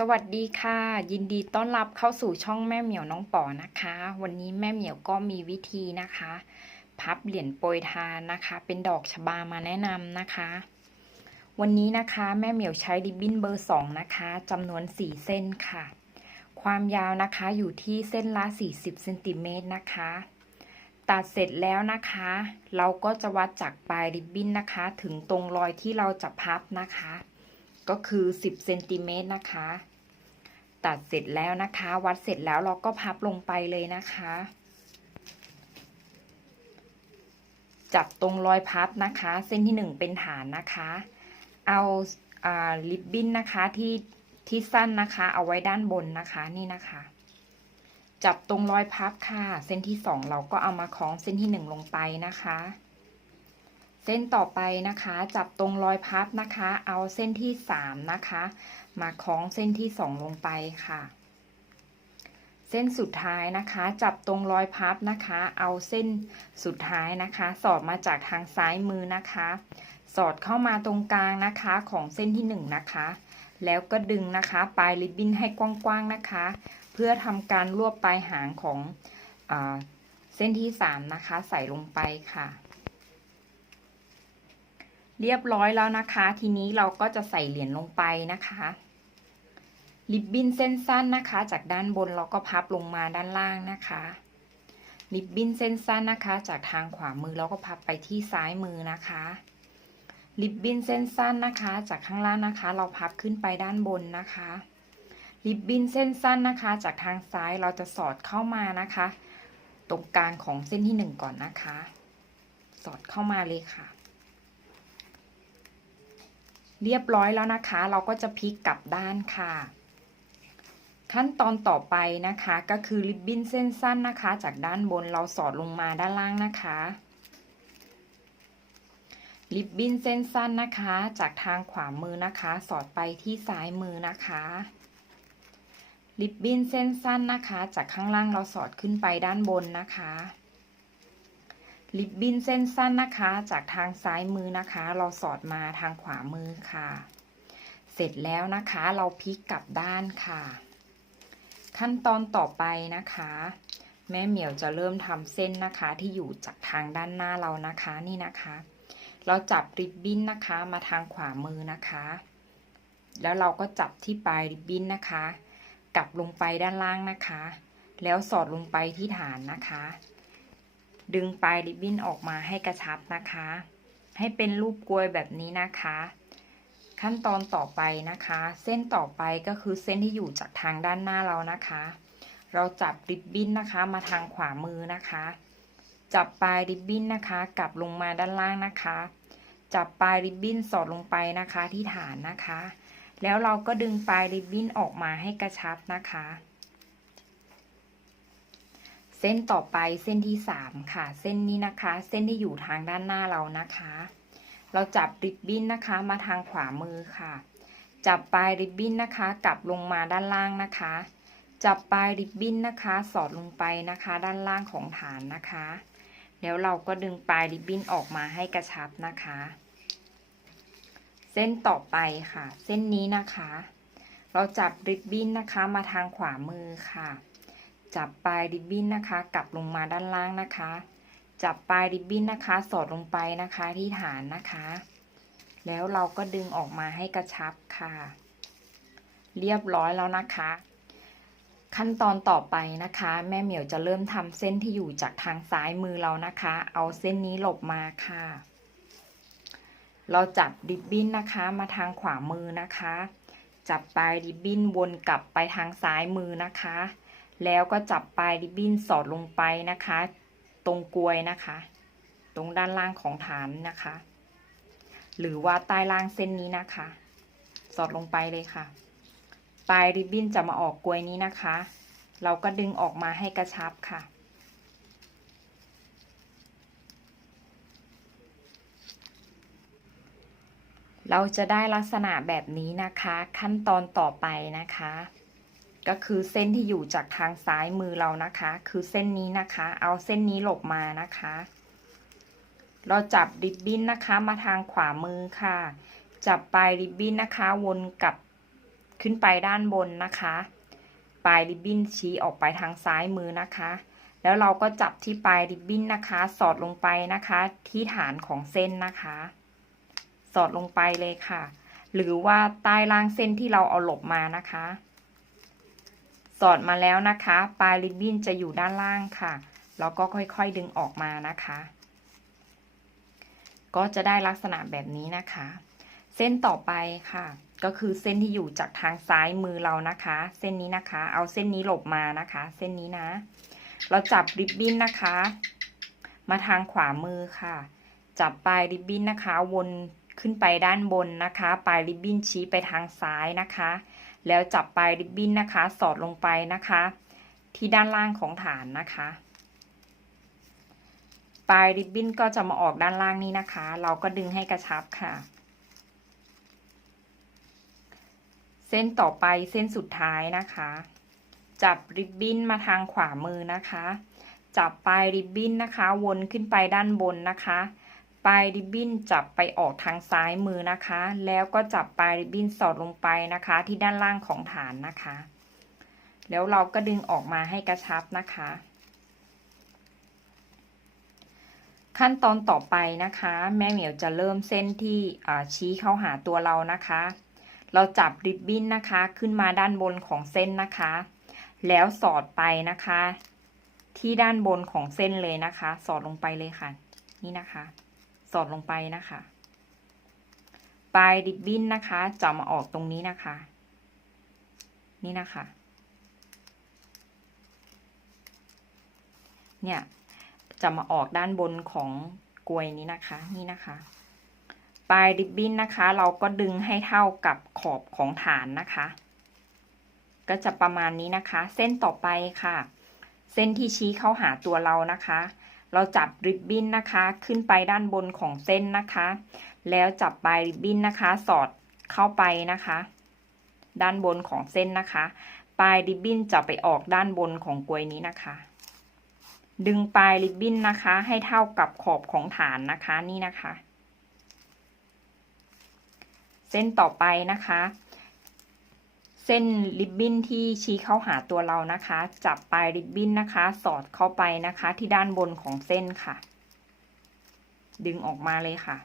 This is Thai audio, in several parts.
สวัสดีค่ะ ยินดีต้อนรับเข้าสู่ช่องแม่เหมียวน้องป๋อนะคะ วันนี้แม่เหมียวก็มีวิธีนะคะ พับเหรียญโปรยทานนะคะ เป็นดอกชบามาแนะนำนะคะ วันนี้นะคะแม่เหมียวใช้ริบบิ้นเบอร์2นะคะจำนวน4เส้นค่ะ ความยาวนะคะอยู่ที่เส้นละ40เซนติเมตรนะคะ ตัดเสร็จแล้วนะคะ เราก็จะวัดจากปลายริบบิ้นนะคะ ถึงตรงรอยที่เราจะพับนะคะ ก็คือ 10เซนติเมตรนะคะ ตัดเสร็จแล้วนะคะ วัดเสร็จแล้วเราก็พับลงไปเลยนะคะจับตรงรอยพับนะคะ เส้นที่ 1 เป็นฐานนะคะ เอาอาลิบบิ้นนะคะที่ที่สั้นนะคะ เอาไว้ด้านบนนะคะนี่นะคะ จับตรงรอยพับค่ะ เส้นที่ 2 เราก็เอามาคล้องเส้นที่ 1 ลงไปนะคะ เส้นต่อไปนะคะ จับตรงรอยพับนะคะ เอาเส้นที่3นะคะ มาคล้องเส้นที่2ลงไปค่ะ เส้นสุดท้ายนะคะ จับตรงรอยพับนะคะ เอาเส้นสุดท้ายนะคะ สอดมาจากทางซ้ายมือนะคะ สอดเข้ามาตรงกลางนะคะของเส้นที่1นะคะ แล้วก็ดึงนะคะปลายริบบิ้นให้กว้างๆนะคะ เพื่อทำการรวบปลายหางของอเส้นที่3นะคะ ใส่ลงไปค่ะ เรียบร้อยแล้วนะคะ ทีนี้เราก็จะใส่เหรียญลงไปนะคะ ริบบิ้นเส้นสั้นนะคะ จากด้านบนเราก็พับลงมาด้านล่างนะคะ ริบบิ้นเส้นสั้นนะคะ จากทางขวามือเราก็พับไปที่ซ้ายมือนะคะ ริบบิ้นเส้นสั้นนะคะ จากข้างล่างนะคะ เราพับขึ้นไปด้านบนนะคะ ริบบิ้นเส้นสั้นนะคะ จากทางซ้ายเราจะสอดเข้ามานะคะ ตรงกลางของเส้นที่หนึ่งก่อนนะคะ สอดเข้ามาเลยค่ะ เรียบร้อยแล้วนะคะ เราก็จะพลิกกลับด้านค่ะ ขั้นตอนต่อไปนะคะก็คือริบบิ้นเส้นสั้นนะคะ จากด้านบนเราสอดลงมาด้านล่างนะคะริบบิ้นเส้นสั้นนะคะ จากทางขวามือนะคะ สอดไปที่ซ้ายมือนะคะริบบิ้นเส้นสั้นนะคะ จากข้างล่างเราสอดขึ้นไปด้านบนนะคะ ริบบิ้นเส้นสั้นนะคะ จากทางซ้ายมือนะคะ เราสอดมาทางขวามือค่ะ เสร็จแล้วนะคะเราพลิกกลับด้านค่ะ ขั้นตอนต่อไปนะคะ แม่เหมียวจะเริ่มทำเส้นนะคะที่อยู่จากทางด้านหน้าเรานะคะนี่นะคะ เราจับริบบิ้นนะคะมาทางขวามือนะคะ แล้วเราก็จับที่ปลายริบบิ้นนะคะ กลับลงไปด้านล่างนะคะ แล้วสอดลงไปที่ฐานนะคะ ดึงปลายริบบิ้นออกมาให้กระชับนะคะ ให้เป็นรูปกลวยแบบนี้นะคะ ขั้นตอนต่อไปนะคะ เส้นต่อไปก็คือเส้นที่อยู่จากทางด้านหน้าเรานะคะ เราจับริบบิ้นนะคะมาทางขวามือนะคะ จับปลายริบบิ้นนะคะกลับลงมาด้านล่างนะคะ จับปลายริบบิ้นสอดลงไปนะคะที่ฐานนะคะ แล้วเราก็ดึงปลายริบบิ้นออกมาให้กระชับนะคะ เส้นต่อไปเส้นที่สามค่ะ เส้นนี้นะคะ เส้นที่อยู่ทางด้านหน้าเรานะคะ เราจับริบบิ้นนะคะมาทางขวามือค่ะ จับปลายริบบิ้นนะคะ กลับลงมาด้านล่างนะคะ จับปลายริบบิ้นนะคะ สอดลงไปนะคะ ด้านล่างของฐานนะคะ แล้วเราก็ดึงปลายริบบิ้นออกมาให้กระชับนะคะ เส้นต่อไปค่ะ เส้นนี้นะคะ เราจับริบบิ้นนะคะมาทางขวามือค่ะ จับปลายริบบิ้นนะคะ กลับลงมาด้านล่างนะคะ จับปลายริบบิ้นนะคะ สอดลงไปนะคะที่ฐานนะคะ แล้วเราก็ดึงออกมาให้กระชับค่ะ เรียบร้อยแล้วนะคะ ขั้นตอนต่อไปนะคะ แม่เหมียวจะเริ่มทำเส้นที่อยู่จากทางซ้ายมือเรานะคะ เอาเส้นนี้หลบมาค่ะ เราจับริบบิ้นนะคะมาทางขวามือนะคะ จับปลายริบบิ้นวนกลับไปทางซ้ายมือนะคะ แล้วก็จับปลายริบบิ้นสอดลงไปนะคะ ตรงกลวยนะคะ ตรงด้านล่างของฐานนะคะ หรือว่าใต้ล่างเส้นนี้นะคะ สอดลงไปเลยค่ะ ปลายริบบิ้นจะมาออกกลวยนี้นะคะ เราก็ดึงออกมาให้กระชับค่ะเราจะได้ลักษณะแบบนี้นะคะ ขั้นตอนต่อไปนะคะ ก็คือเส้นที่อยู่จากทางซ้ายมือเรานะคะ คือเส้นนี้นะคะ เอาเส้นนี้หลบมานะคะ เราจับริบบิ้นนะคะมาทางขวามือค่ะ จับปลายริบบิ้นนะคะ วนกลับขึ้นไปด้านบนนะคะ ปลายริบบิ้นชี้ออกไปทางซ้ายมือนะคะ แล้วเราก็จับที่ปลายริบบิ้นนะคะ สอดลงไปนะคะ ที่ฐานของเส้นนะคะ สอดลงไปเลยค่ะ หรือว่าใต้ล่างเส้นที่เราเอาหลบมานะคะ สอดมาแล้วนะคะ ปลายริบบิ้นจะอยู่ด้านล่างค่ะ แล้วก็ค่อยๆดึงออกมานะคะ ก็จะได้ลักษณะแบบนี้นะคะ เส้นต่อไปค่ะ ก็คือเส้นที่อยู่จากทางซ้ายมือเรานะคะ เส้นนี้นะคะ เอาเส้นนี้หลบมานะคะ เส้นนี้นะ เราจับริบบิ้นนะคะ มาทางขวามือค่ะ จับปลายริบบิ้นนะคะ วนขึ้นไปด้านบนนะคะ ปลายริบบิ้นชี้ไปทางซ้ายนะคะ แล้วจับปลายริบบิ้นนะคะ สอดลงไปนะคะ ที่ด้านล่างของฐานนะคะ ปลายริบบิ้นก็จะมาออกด้านล่างนี้นะคะ เราก็ดึงให้กระชับค่ะ เส้นต่อไปเส้นสุดท้ายนะคะ จับริบบิ้นมาทางขวามือนะคะ จับปลายริบบิ้นนะคะ วนขึ้นไปด้านบนนะคะ ปลายริบบิ้นจับไปออกทางซ้ายมือนะคะ แล้วก็จับปลายริบบิ้นสอดลงไปนะคะ ที่ด้านล่างของฐานนะคะ แล้วเราก็ดึงออกมาให้กระชับนะคะ ขั้นตอนต่อไปนะคะ แม่เหมียวจะเริ่มเส้นที่ชี้เข้าหาตัวเรานะคะ เราจับริบบิ้นนะคะขึ้นมาด้านบนของเส้นนะคะ แล้วสอดไปนะคะ ที่ด้านบนของเส้นเลยนะคะ สอดลงไปเลยค่ะ นี่นะคะ สอดลงไปนะคะ ปลายริบบิ้นนะคะจะมาออกตรงนี้นะคะ นี่นะคะ เนี่ยจะมาออกด้านบนของกลวยนี้นะคะ นี่นะคะ ปลายริบบิ้นนะคะ เราก็ดึงให้เท่ากับขอบของฐานนะคะ ก็จะประมาณนี้นะคะ เส้นต่อไปค่ะ เส้นที่ชี้เข้าหาตัวเรานะคะ เราจับริบบิ้นนะคะ ขึ้นไปด้านบนของเส้นนะคะ แล้วจับปลายริบบิ้นนะคะ สอดเข้าไปนะคะ ด้านบนของเส้นนะคะ ปลายริบบิ้นจะไปออกด้านบนของกลวยนี้นะคะ ดึงปลายริบบิ้นนะคะ ให้เท่ากับขอบของฐานนะคะนี่นะคะ เส้นต่อไปนะคะ เส้นริบบิ้นที่ชี้เข้าหาตัวเรานะคะ จับปลายริบบิ้นนะคะ สอดเข้าไปนะคะ ที่ด้านบนของเส้นค่ะ ดึงออกมาเลยค่ะ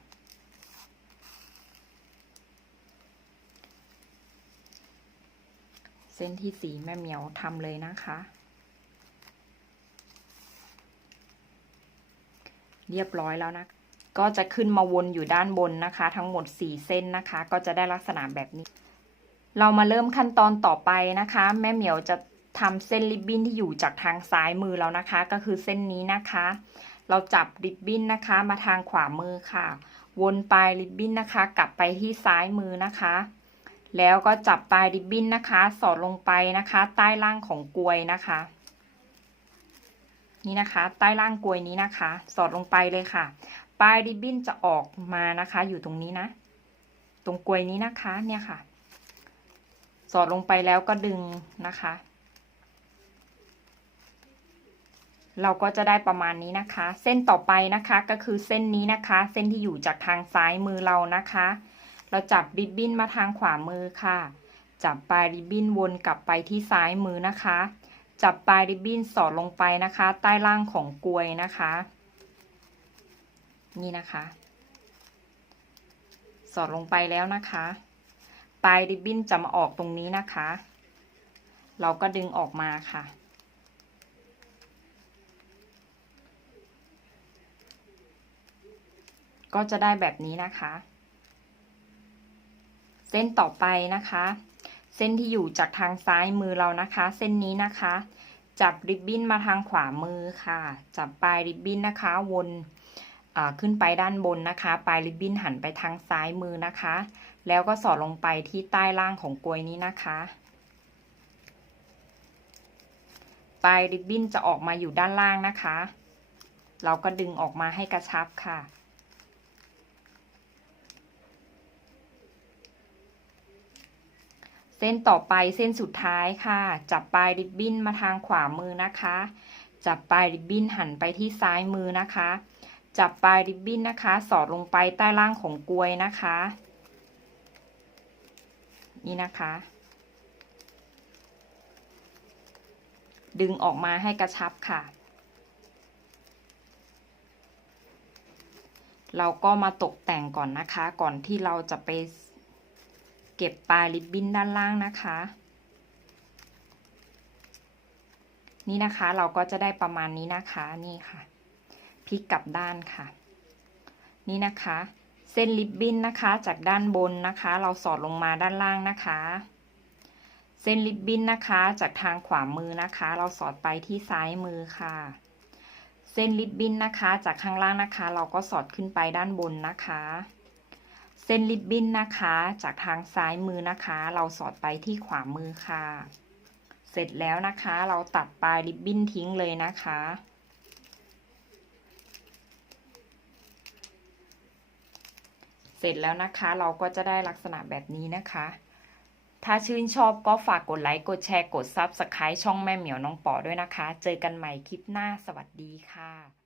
เส้นที่สีแม่เหมียวทำเลยนะคะ เรียบร้อยแล้วนะก็จะขึ้นมาวนอยู่ด้านบนนะคะ ทั้งหมด 4 เส้นนะคะ ก็จะได้ลักษณะแบบนี้ เรามาเริ่มขั้นตอนต่อไปนะคะ แม่เหมียวจะทำเส้นริบบิ้นที่อยู่จากทางซ้ายมือแล้วนะคะ ก็คือเส้นนี้นะคะ เราจับริบบิ้นนะคะ มาทางขวามือค่ะ วนปลายริบบิ้นนะคะ กลับไปที่ซ้ายมือนะคะ แล้วก็จับปลายริบบิ้นนะคะ สอดลงไปนะคะ ใต้ล่างของกลวยนะคะ นี่นะคะ ใต้ล่างกลวยนี้นะคะ สอดลงไปเลยค่ะ ปลายริบบิ้นจะออกมานะคะ อยู่ตรงนี้นะ ตรงกลวยนี้นะคะ เนี่ยค่ะ สอดลงไปแล้วก็ดึงนะคะ เราก็จะได้ประมาณนี้นะคะ เส้นต่อไปนะคะก็คือเส้นนี้นะคะ เส้นที่อยู่จากทางซ้ายมือเรานะคะ เราจับริบบิ้นมาทางขวามือค่ะ จับปลายริบบิ้นวนกลับไปที่ซ้ายมือนะคะ จับปลายริบบิ้นสอดลงไปนะคะ ใต้ล่างของกลวยนะคะ นี่นะคะ สอดลงไปแล้วนะคะ ปลายริบบิ้นจะมาออกตรงนี้นะคะ เราก็ดึงออกมาค่ะ ก็จะได้แบบนี้นะคะ เส้นต่อไปนะคะ เส้นที่อยู่จากทางซ้ายมือเรานะคะ เส้นนี้นะคะ จับริบบิ้นมาทางขวามือค่ะ จับปลายริบบิ้นนะคะ วนขึ้นไปด้านบนนะคะ ปลายริบบิ้นหันไปทางซ้ายมือนะคะ แล้วก็สอดลงไปที่ใต้ล่างของกลวยนี้นะคะ ปลายริบบิ้นจะออกมาอยู่ด้านล่างนะคะ เราก็ดึงออกมาให้กระชับค่ะ เส้นต่อไปเส้นสุดท้ายค่ะ จับปลายริบบิ้นมาทางขวามือนะคะ จับปลายริบบิ้นหันไปที่ซ้ายมือนะคะ จับปลายริบบิ้นนะคะ สอดลงไปใต้ล่างของกลวยนะคะ นี่นะคะ ดึงออกมาให้กระชับค่ะ เราก็มาตกแต่งก่อนนะคะ ก่อนที่เราจะไปเก็บปลายริบบิ้นด้านล่างนะคะ นี่นะคะเราก็จะได้ประมาณนี้นะคะ นี่ค่ะพลิกกลับด้านค่ะ นี่นะคะ เส้นริบบิ้นนะคะ จากด้านบนนะคะ เราสอดลงมาด้านล่างนะคะ เส้นริบบิ้นนะคะ จากทางขวามือนะคะ เราสอดไปที่ซ้ายมือค่ะ เส้นริบบิ้นนะคะ จากข้างล่างนะคะ เราก็สอดขึ้นไปด้านบนนะคะ เส้นริบบิ้นนะคะ จากทางซ้ายมือนะคะ เราสอดไปที่ขวามือค่ะ เสร็จแล้วนะคะ เราตัดปลายริบบิ้นทิ้งเลยนะคะ เสร็จแล้วนะคะ เราก็จะได้ลักษณะแบบนี้นะคะ ถ้าชื่นชอบก็ฝากกดไลค์กดแชร์กด Subscribe ช่องแม่เหมียวน้องป๋อด้วยนะคะ เจอกันใหม่คลิปหน้าสวัสดีค่ะ